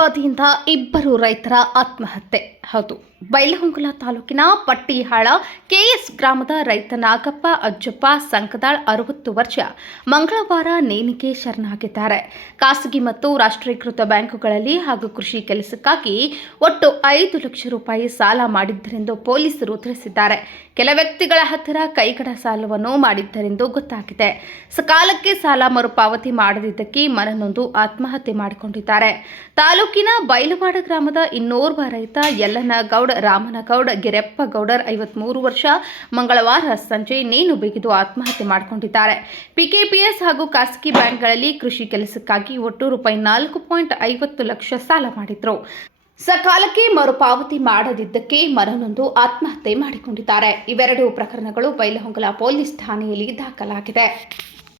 ಬಾಧೆಯಿಂದ ಇಬ್ಬರು ರೈತರ ಆತ್ಮಹತ್ಯೆ. ಹೌದು, ಬೈಲಹೊಂಗುಲ ತಾಲೂಕಿನ ಪಟ್ಟಿಹಾಳ ಕೆಎಸ್ ಗ್ರಾಮದ ರೈತ ನಾಗಪ್ಪ ಅಜ್ಜಪ್ಪ ಸಂಕದಾಳ್ ಅರವತ್ತು ವರ್ಷ ಮಂಗಳವಾರ ನೇಣಿಗೆ ಶರಣಾಗಿದ್ದಾರೆ. ಖಾಸಗಿ ಮತ್ತು ರಾಷ್ಟ್ರೀಕೃತ ಬ್ಯಾಂಕುಗಳಲ್ಲಿ ಹಾಗೂ ಕೃಷಿ ಕೆಲಸಕ್ಕಾಗಿ ಒಟ್ಟು ಐದು ಲಕ್ಷ ರೂಪಾಯಿ ಸಾಲ ಮಾಡಿದ್ದರೆಂದು ಪೊಲೀಸರು ತಿಳಿಸಿದ್ದಾರೆ. ಕೆಲ ವ್ಯಕ್ತಿಗಳ ಹತ್ತಿರ ಕೈಗಡ ಸಾಲವನ್ನು ಮಾಡಿದ್ದರೆಂದು ಗೊತ್ತಾಗಿದೆ. ಸಕಾಲಕ್ಕೆ ಸಾಲ ಮರುಪಾವತಿ ಮಾಡದಿದ್ದಕ್ಕೆ ಮನನೊಂದು ಆತ್ಮಹತ್ಯೆ ಮಾಡಿಕೊಂಡಿದ್ದಾರೆ. ತಾಲೂಕಿನ ಬೈಲವಾಡ ಗ್ರಾಮದ ಇನ್ನೋರ್ವ ರೈತ ಯಲ್ಲನಗೌಡ ರಾಮನಗೌಡ ಗಿರೆಪ್ಪ ಗೌಡರ್ ಐವತ್ಮೂರು ವರ್ಷ ಮಂಗಳವಾರ ಸಂಜೆ ನೇಣು ಬಿಗಿದು ಆತ್ಮಹತ್ಯೆ ಮಾಡಿಕೊಂಡಿದ್ದಾರೆ. ಪಿಕೆಪಿಎಸ್ ಹಾಗೂ ಖಾಸಗಿ ಬ್ಯಾಂಕ್ಗಳಲ್ಲಿ ಕೃಷಿ ಕೆಲಸಕ್ಕಾಗಿ ಒಟ್ಟು ರೂಪಾಯಿ ನಾಲ್ಕು ಪಾಯಿಂಟ್ ಐವತ್ತು ಲಕ್ಷ ಸಾಲ ಮಾಡಿದ್ರು. ಸಕಾಲಕ್ಕೆ ಮರುಪಾವತಿ ಮಾಡದಿದ್ದಕ್ಕೆ ಮರನೊಂದು ಆತ್ಮಹತ್ಯೆ ಮಾಡಿಕೊಂಡಿದ್ದಾರೆ. ಇವೆರಡು ಪ್ರಕರಣಗಳು ಬೈಲಹೊಂಗಲ ಪೊಲೀಸ್ ಠಾಣೆಯಲ್ಲಿ ದಾಖಲಾಗಿದೆ.